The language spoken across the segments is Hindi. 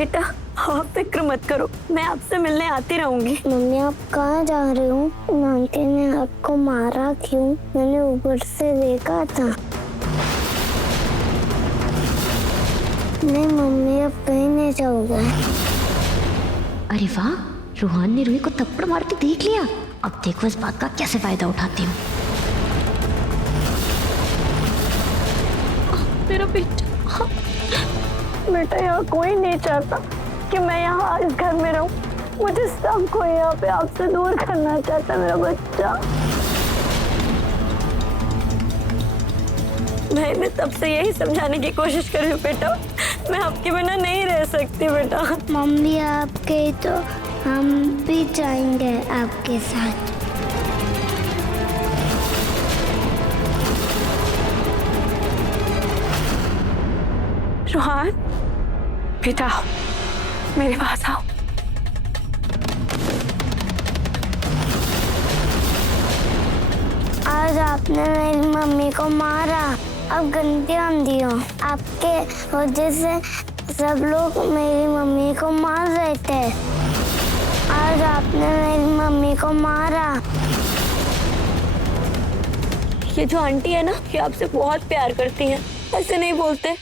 बेटा आप फिक्र मत करो, मैं आपसे मिलने आती रहूंगी। मम्मी आप कहाँ जा रहे हो? आंटी ने आपको मारा क्यों? मैंने ऊपर से देखा था। नहीं मम्मी अब कहीं नहीं जाऊंगा। अरे वाह, रूहान ने रूही को थप्पड़ मार के देख लिया। अब देखो इस बात का कैसे फायदा उठाती हूँ। मेरा बेटा। बेटा यहाँ कोई नहीं चाहता कि मैं यहाँ इस घर में रहूं। मुझे सब कोई यहाँ पे आपसे दूर करना चाहता है मेरा बच्चा। मैंने तब से यही समझाने की कोशिश कर रही हूँ बेटा, मैं आपके बिना नहीं रह सकती बेटा। मम्मी आपके तो हम भी जाएंगे आपके साथ। रूहान बेटा मेरे पास आओ। आज आपने मेरी मम्मी को मारा, अब गंदी आंधी हो। आपके वजह से सब लोग मेरी मम्मी को मार रहे थे। आज आपने मेरी मम्मी को मारा। ये जो आंटी है ना, ये आपसे बहुत प्यार करती हैं, ऐसे नहीं बोलते।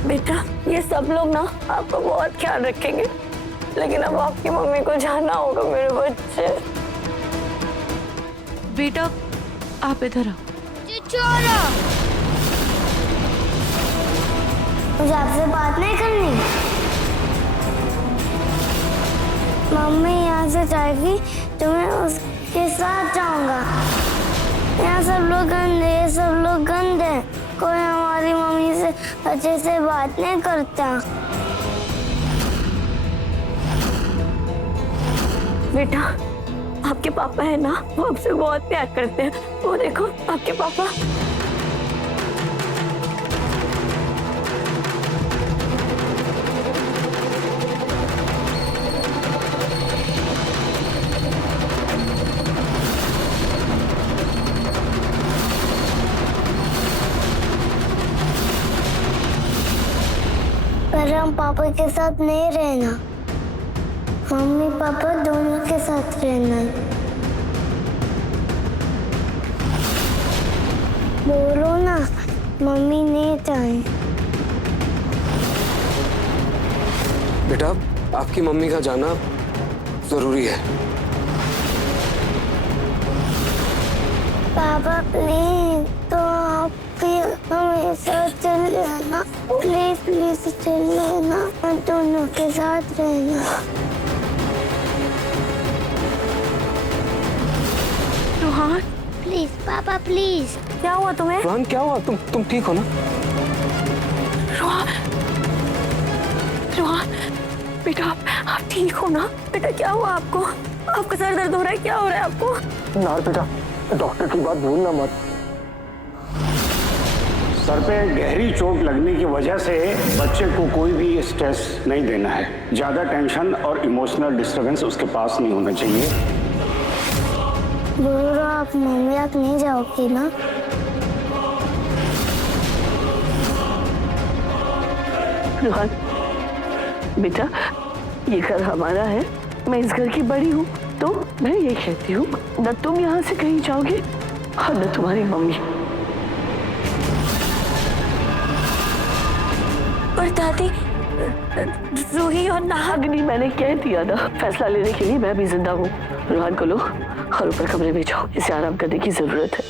बेटा ये सब लोग ना आपका बहुत ख्याल रखेंगे, लेकिन अब आपकी मम्मी को जाना होगा मेरे बच्चे। बेटा आप इधर आओ। मुझे आपसे बात नहीं करनी। मम्मी यहाँ से जाएगी तो मैं उसके साथ जाऊंगा। यहाँ सब लोग गंदे, सब लोग गंदे। कोई हमारी मम्मी से अच्छे से बात नहीं करता। बेटा आपके पापा है ना, वो आपसे बहुत प्यार करते हैं। वो देखो आपके पापा। पर हम पापा के साथ नहीं रहना, मम्मी पापा दोनों के साथ रहना। बोलो ना, मम्मी नहीं चाहे। बेटा आपकी मम्मी का जाना जरूरी है। पापा प्लीज, तो आप भी हमें साथ चल लेना। प्लीज प्लीज चल लेना, हम दोनों के साथ रहना। रूहान प्लीज पापा प्लीज। क्या हुआ तुम्हें? रूहान क्या हुआ? तुम ठीक हो ना? रूहान रूहान बेटा आप ठीक हो ना? बेटा क्या हुआ आपको? आपका सर दर्द हो रहा है? क्या हो रहा है आपको? नार बेटा, डॉक्टर की बात भूलना मत। सर पे गहरी चोट लगने की वजह से बच्चे को कोई भी स्ट्रेस नहीं देना है। ज्यादा टेंशन और इमोशनल डिस्टरबेंस उसके पास नहीं होना चाहिए। बोलो आप मम्मी आप नहीं जाओगी ना? रूहान बेटा ये घर हमारा है, मैं इस घर की बड़ी हूँ, तो मैं ये कहती हूँ न तुम यहाँ से कहीं जाओगे और न तुम्हारी मम्मी। और दादी रूही और नागनी, मैंने कह दिया ना, फैसला लेने के लिए मैं भी जिंदा हूँ। रूहान को लो और ऊपर कमरे में जाओ, इसे आराम करने की जरूरत है।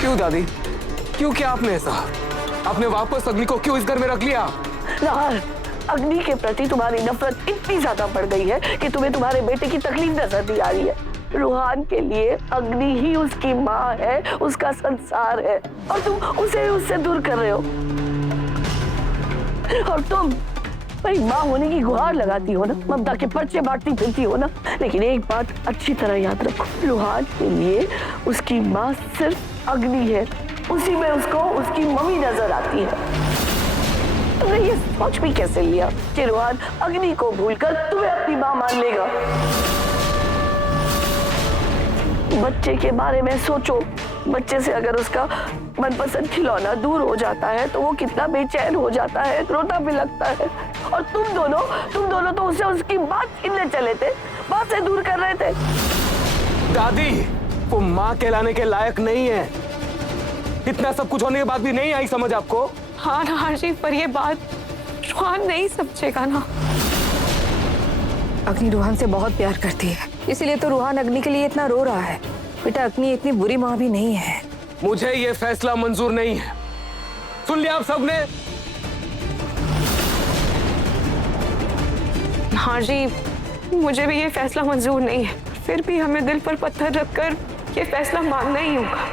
क्यों दादी, क्यों किया आपने ऐसा? आपने वापस अग्नि को क्यों इस घर में रख लिया? नार, अग्नि के प्रति तुम्हारी नफरत इतनी ज्यादा बढ़ गई है कि तुम्हें तुम्हारे बेटे की तकलीफ नजर नहीं आ रही है। रूहान के लिए अग्नि ही उसकी माँ है, उसका संसार है, और तुम उसे उससे दूर कर रहे हो। और तुम भाई माँ होने की गुहार लगाती हो ना, ममता के पर्चे बांटती फिरती हो ना, लेकिन एक बात अच्छी तरह याद रखो, रूहान के लिए उसकी माँ सिर्फ अग्नि है, उसी में उसको उसकी मम्मी नजर आती है। तुमने ये सोच भी कैसे लिया कि रूहान अग्नि को भूलकर तुम्हें अपनी माँ मान लेगा? बच्चे के बारे में सोचो। बच्चे से अगर उसका मनपसंद खिलौना दूर हो जाता है तो वो कितना बेचैन हो जाता है, रोना भी लगता है। और तुम दोनों तो उसे उसकी बात छीनने चले थे, बात से दूर कर रहे थे। दादी, वो माँ कहलाने के लायक नहीं है। इतना सब कुछ होने के बाद भी नहीं आई समझ आपको? हाँ नहार जी, पर ये बात रूहान नहीं समझेगा ना। अग्नि रूहान से बहुत प्यार करती है, इसीलिए तो रूहान अग्नि के लिए इतना रो रहा है। बेटा, अग्नि इतनी बुरी माँ भी नहीं है। मुझे ये फैसला मंजूर नहीं है। सुन लिया आप सबने? हाँ जी, मुझे भी ये फैसला मंजूर नहीं है। फिर भी हमें दिल पर पत्थर रखकर ये फैसला मानना ही होगा।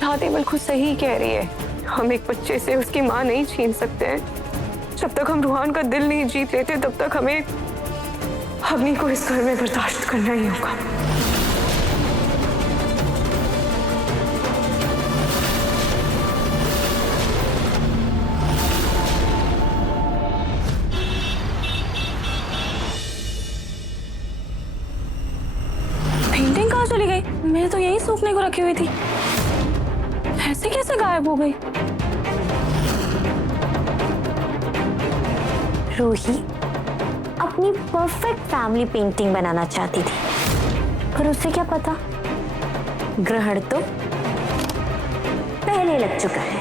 दादी बिल्कुल सही कह रही है, हम एक बच्चे से उसकी माँ नहीं छीन सकते हैं। जब तक हम रूहान का दिल नहीं जीत लेते तब तक हमें अग्नि को इस घर में बर्दाश्त करना ही होगा। पेंटिंग कहाँ चली गई? मैं तो यही सूखने को रखी हुई थी, ऐसे कैसे गायब हो गई? रूही अपनी परफेक्ट फैमिली पेंटिंग बनाना चाहती थी, पर उसे क्या पता ग्रहण तो पहले लग चुका है।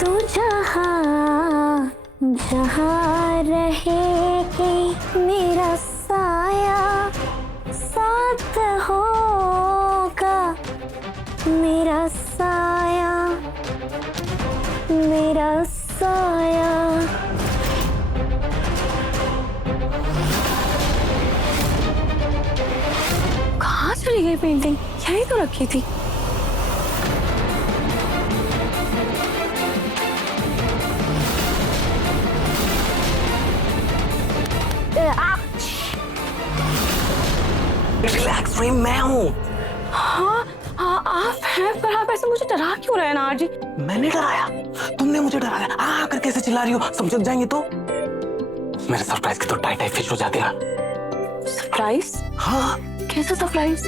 तू जहाँ जहाँ रहेगी मेरा साया साथ होगा, मेरा साया मेरा साया। कहाँ चली गई पेंटिंग? यही तो रखी थी। रिलैक्स रही, मैं हूँ। हाँ आप हैं, पर आप ऐसे मुझे डरा क्यों रहे हैं नार जी? मैंने डराया? तुमने मुझे डराया? आकर कैसे चिल्ला रही हो? समझ जाएंगे तो मेरे सरप्राइज की तो टाई फिश हो जाती ना। सरप्राइज? हाँ, कैसा सरप्राइज?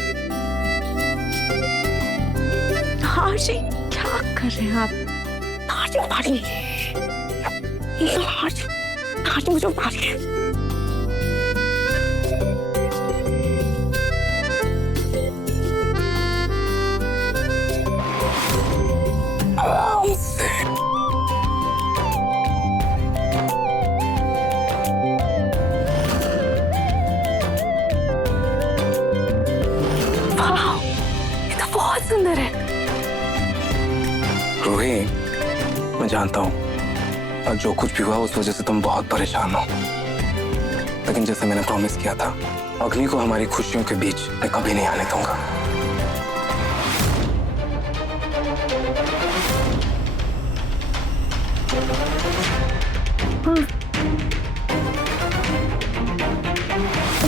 नार जी क्या कर रहे हैं आप? नार जी मुझे उतारिए। बहुत सुंदर है। रूही, मैं जानता हूँ और जो कुछ भी हुआ उस वजह से तुम बहुत परेशान हो, लेकिन जैसे मैंने प्रॉमिस किया था, अग्नि को हमारी खुशियों के बीच मैं कभी नहीं आने दूंगा।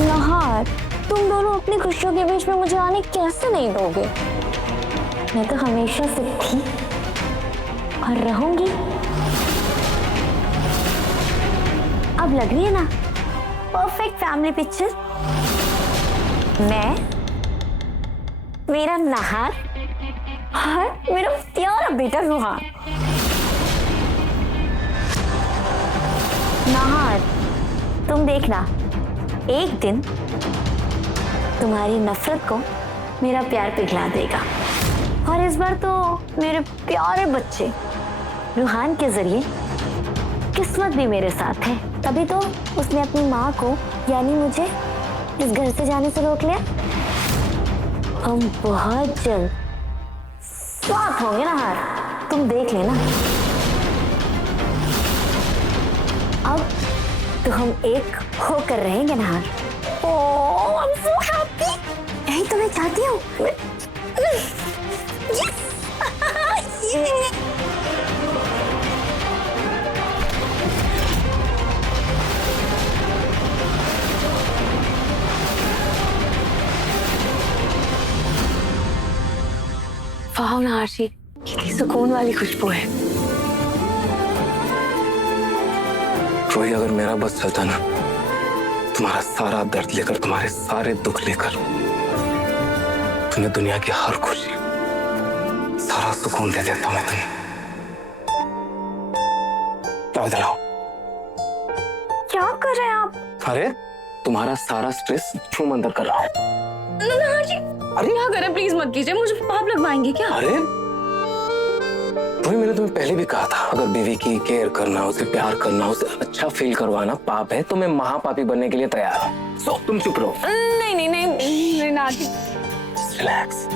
नहार, तुम दोनों अपनी खुशियों के बीच में मुझे आने कैसे नहीं दोगे? मैं तो हमेशा से थी और रहूंगी। अब लग रही है ना परफेक्ट फैमिली पिक्चर? मैं, मेरा नहार और मेरा प्यारा बेटा रूहान। नहार, तुम देखना, एक दिन तुम्हारी नफरत को मेरा प्यार पिघला देगा। और इस बार तो मेरे प्यारे बच्चे रूहान के जरिए किस्मत भी मेरे साथ है, तभी तो उसने अपनी माँ को यानी मुझे इस घर से जाने से रोक लिया। हम बहुत जल्द साथ होंगे नहार, तुम देख लेना। अब तो हम एक होकर रहेंगे नहार। ओह, I'm so happy। यही तो मैं चाहती हूँ। आशी, कितनी सुकून वाली खुशबू है। रोही, अगर मेरा बस चलता ना, तुम्हारा सारा दर्द लेकर, तुम्हारे सारे दुख लेकर, तुम्हें दुनिया की हर खुशी, सारा सुकून दे देता मैं तुम्हें। क्या इधर आओ। क्या कर रहे हैं आप? अरे तुम्हारा सारा स्ट्रेस छू मंतर कर रहा हूँ। अरे क्या करें, प्लीज मत कीजिए, मुझे पाप लगवाएंगे क्या? अरे वही मैंने तुम्हें पहले भी कहा था, अगर बीवी की केयर करना, उसे प्यार करना, उसे अच्छा फील करवाना पाप है, तो मैं महापापी बनने के लिए तैयार हूँ। सो तुम चुप रहो। नहीं नहीं नहीं नहीं नाजी। रिलैक्स,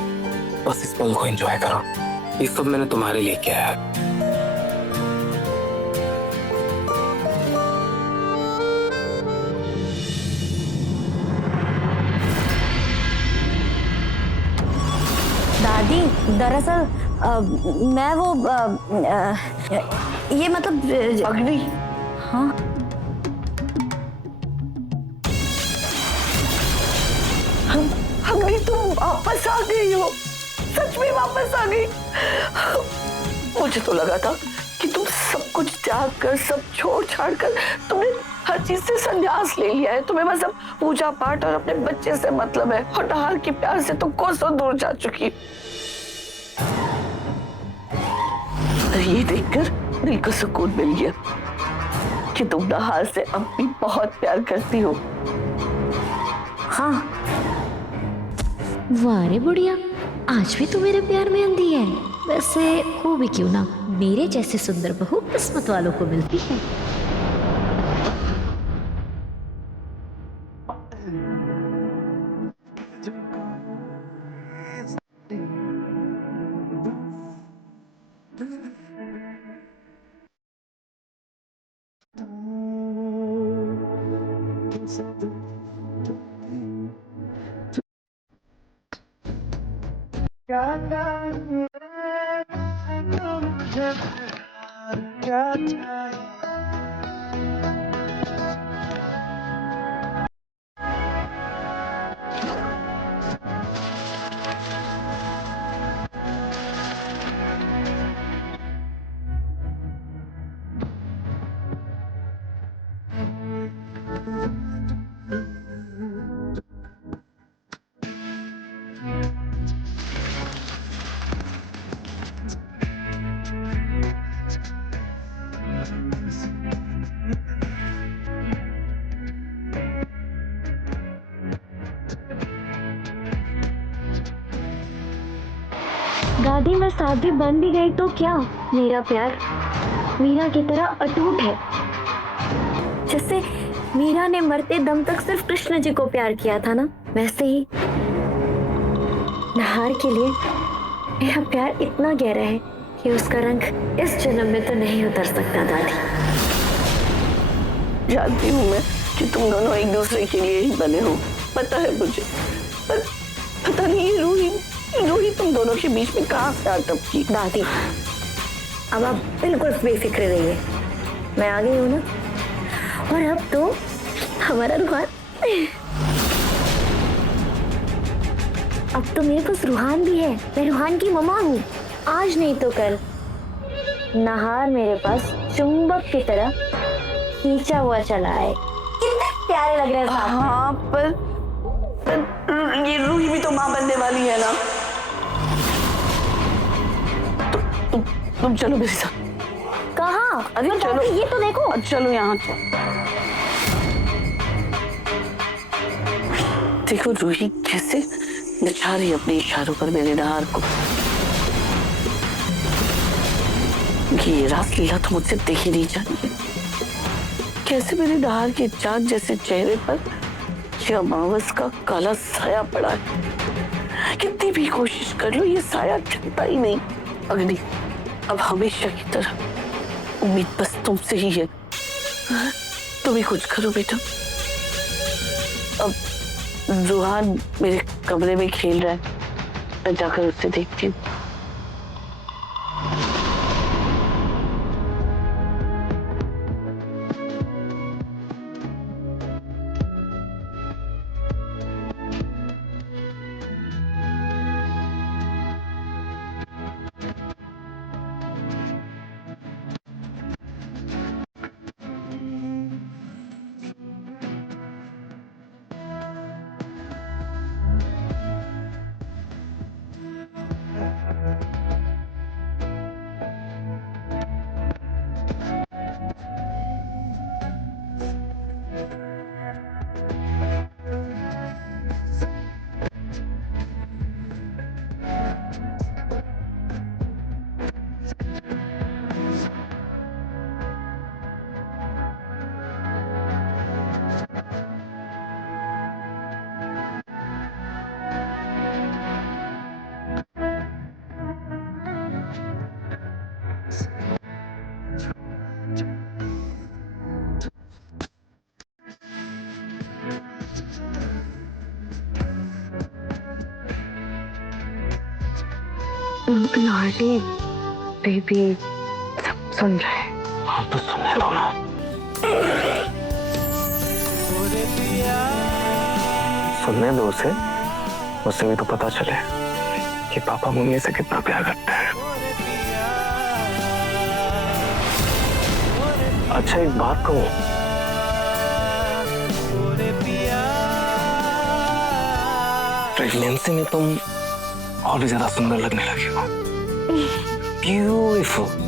बस इस पल को एंजॉय करो। ये सब मैंने तुम्हारे लिए किया है। दादी, दरअसल मैं वो ये मतलब अग्नि, हाँ अग्नि तुम वापस आ गई हो, सच में वापस आ गई। मुझे तो लगा था कि तुम सब कुछ त्याग कर, सब छोड़ छाड़ कर तुमने हर चीज से संन्यास ले लिया है। तुम्हें बस अब पूजा पाठ और अपने बच्चे से मतलब है, और नहार के प्यार से तुम कोसों दूर जा चुकी। ये देखकर दिल को सुकून मिल गया कि तुम नहार से अब भी बहुत प्यार करती हो। हाँ। वाह रे बुढ़िया, आज भी तू मेरे प्यार में अंधी है। वैसे हो भी क्यों ना, मेरे जैसे सुंदर बहू किस्मत वालों को मिलती है। दादी, मैं साध्वी बन भी गई तो क्या, मेरा प्यार मीरा की तरह अटूट है। जैसे मीरा ने मरते दम तक सिर्फ कृष्ण जी को प्यार किया था ना, वैसे ही नहार के लिए मेरा प्यार इतना गहरा है कि उसका रंग इस जन्म में तो नहीं उतर सकता। दादी, जानती हूँ मैं कि तुम दोनों एक दूसरे के लिए ही बने हो, पता है मुझे, पर पता नहीं ये रूही तुम दोनों के बीच में कहाँ से आ टपकी। दादी, अब आप बिल्कुल बेफिक्र रहिए, मैं आ गई हूँ ना, और अब तो हमारा रूहान, अब तो मेरे पास रूहान भी है। मैं रूहान की मम्मा हूँ। आज नहीं तो कल नहार मेरे पास चुंबक की तरह खींचा हुआ चला है। कितने प्यारे लग रहे हैं साथ में। हाँ, पर ये रूही भी तो माँ बनने वाली है ना। तुम चलो मेरे साथ। कहाँ? अरे तो चलो, ये तो देखो। चलो यहाँ। देखो रूही कैसे नचा रही अपने इशारों पर मेरे नहार को। ये रासलीला तो मुझसे देखी नहीं जाती। कैसे मेरे नहार के चांद जैसे चेहरे पर ये अमावस का काला साया पड़ा है। कितनी भी कोशिश कर लो ये साया छूटता ही नहीं। अग्नि, अब हमेशा की तरह उम्मीद बस तुमसे ही है। तुम ही कुछ करो बेटा। अब रूहान मेरे कमरे में खेल रहा है, मैं जाकर उससे देखती हूँ। लाडी बेबी सब सुन रहे हैं। हाँ तो सुनने दो ना। सुनने दो उसे, उससे भी तो पता चले कि पापा मम्मी से कितना प्यार करते हैं। अच्छा एक बात कहूं, प्रेगनेंसी में तुम और भी ज्यादा सुंदर लगने लगी हो। ब्यूटीफुल।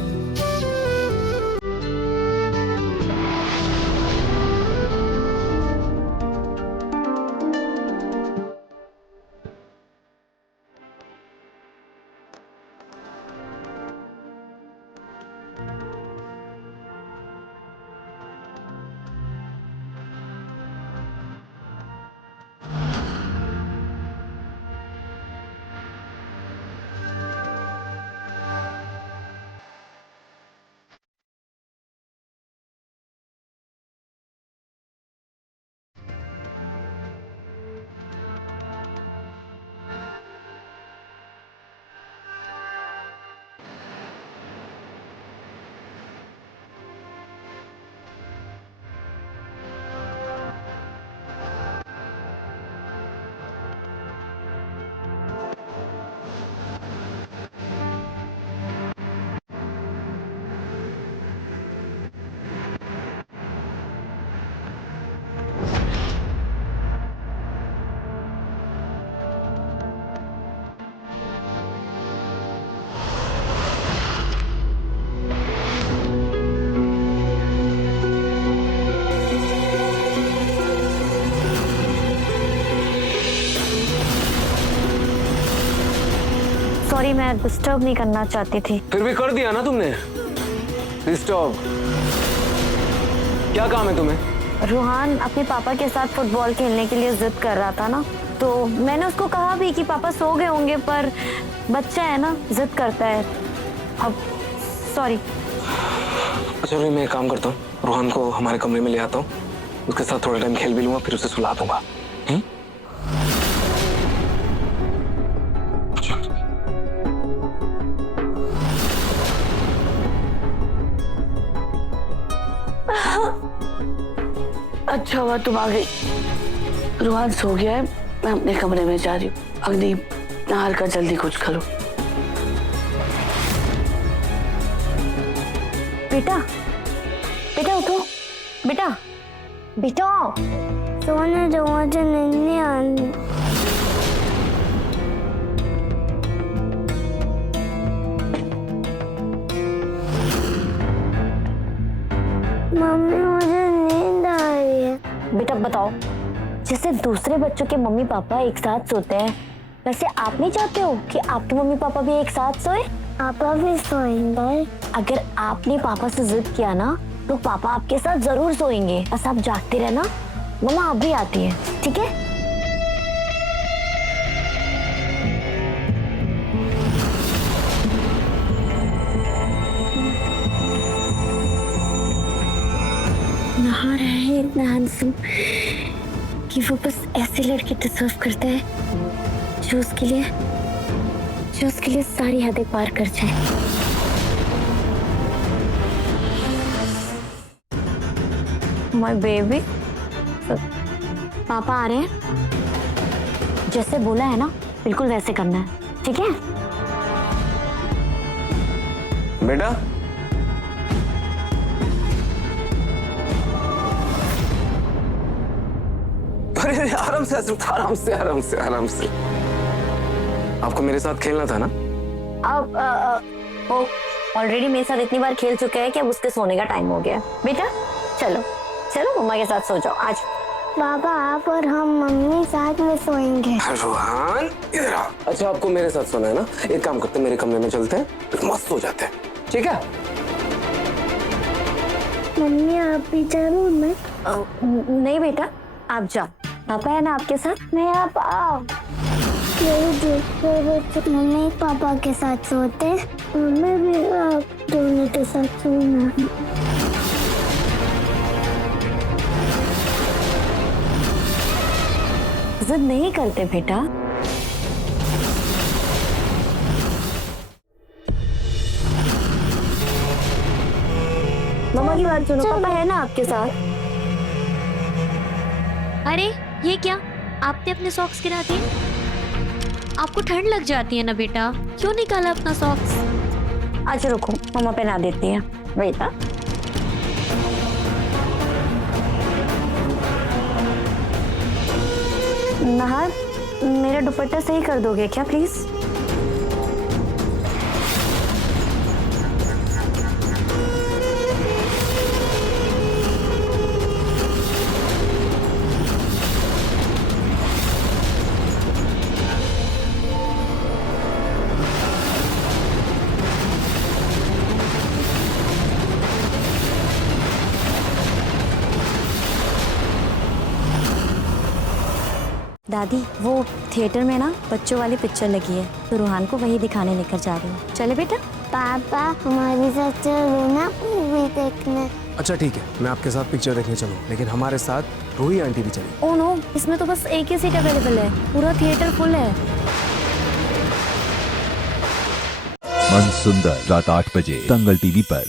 सॉरी, मैं डिस्टर्ब नहीं करना चाहती थी। फिर भी कर दिया ना तुमने डिस्टर्ब। क्या काम है तुम्हें? रूहान अपने पापा के साथ फुटबॉल खेलने के लिए जिद कर रहा था ना, तो मैंने उसको कहा भी कि पापा सो गए होंगे, पर बच्चा है ना, जिद करता है। अब सॉरी। अच्छा मैं एक काम करता हूँ, रूहान को हमारे कमरे में ले आता हूँ, उसके साथ थोड़ा टाइम खेल भी लूंगा, फिर उसे सुला दूंगा। अच्छा हुआ तुम आ गई। रूहान सो गया है, मैं अपने कमरे में जा रही हूँ। अग्नि नहार का जल्दी कुछ करो। बेटा बेटा उठो, बेटा बेटा सोने दो, मुझे नींद नहीं आनी। मम्मी मुझे नींद आ रही है। बेटा बताओ, जैसे दूसरे बच्चों के मम्मी पापा एक साथ सोते हैं, वैसे आप नहीं चाहते हो कि आपके मम्मी पापा भी एक साथ सोए? पापा भी सोएंगे। अगर आपने पापा से जिद किया ना, तो पापा आपके साथ जरूर सोएंगे। बस आप जागते रहना, मम्मा आप भी आती है, ठीक है? नहा रहे हैं इतना हैंडसम कि वो बस ऐसे लड़के डिजर्व करता है जो उसके लिए सारी हदें पार कर जाए। माय बेबी, पापा आ रहे हैं। जैसे बोला है ना, बिल्कुल वैसे करना है, ठीक है? बेटा अरे आराम से आराम से आराम से आराम से। आपको मेरे साथ खेलना था ना? अब वो ऑलरेडी मेरे साथ इतनी बार खेल चुके हैं कि अब उसके सोने का टाइम हो गया। बेटा चलो चलो मम्मा के साथ सो जाओ आज। पापा आप और हम मम्मी साथ में सोएंगे। रूहान इधर आ। अच्छा आपको मेरे साथ सोना है ना, एक काम करते हैं, मेरे कमरे में चलते हैं, मस्त सो जाते हैं, ठीक है? मम्मी आप भी चलो। मैं नहीं बेटा, आप जाओ, पापा है ना आपके साथ। नहीं आप आओ। मम्मी पापा के साथ सोते, मम्मी भी आप दोनों के साथ सोना। जिद नहीं करते बेटा। मम्मा की बात सुनो, पापा है ना आपके साथ। अरे ये क्या, आपने अपने सॉक्स गिरा दिए? आपको ठंड लग जाती है ना बेटा, क्यों निकाला अपना सॉक्स? अच्छा रुको, मम्मा पहना देती है। बेटा नहार, मेरा दुपट्टा सही कर दोगे क्या प्लीज? दादी, वो थिएटर में ना बच्चों वाली पिक्चर लगी है, तो रूहान को वही दिखाने लेकर जा रही हूँ। चले बेटा? पापा हमारे साथ चलो ना मूवी देखने। अच्छा ठीक है, मैं आपके साथ पिक्चर देखने चलूँ, लेकिन हमारे साथ रूही आंटी भी चली। ओह नो, इसमें तो बस एक ही सीट अवेलेबल है, पूरा थिएटर फुल है। मन सुंदर रात 8 बजे दंगल टीवी पर।